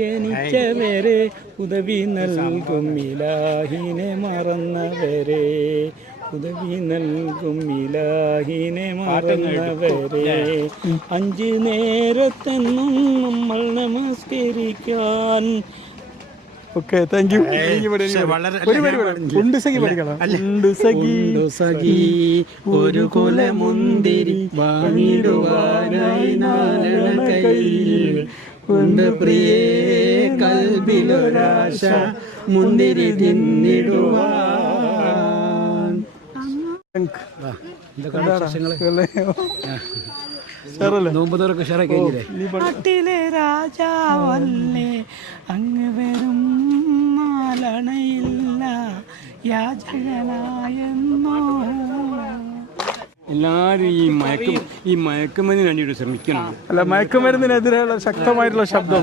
ജനിച്ചവരെ ഉദവി നൽകും ഇലാഹിനെ മറന്നവരെ ഉദവി നൽകും ഇലാഹിനെ മറന്നവരെ 5 നേരത്തെന്നും നമ്മൾ നമസ്കരിക്കാൻ. Okay, thank you. ഒരു കുല മുന്തിരി വാങ്ങിടുവാനായി 4 കയ്യിൽ ഉണ്ട് പ്രിയേ കൽബിലൊരാശ മുന്തിരി തിന്നിടുവാൻ. നാട്ടിലെ രാജാവല്ലേ അങ്ങ് വരും നാളണയില്ല യാചകനായെന്നോ. എല്ലാവരും ഈ മയക്കുമരുന്നിന് വേണ്ടിയിട്ട് ശ്രമിക്കണം. അല്ല, മയക്കുമരുന്നിനെതിരെയുള്ള ശക്തമായിട്ടുള്ള ശബ്ദം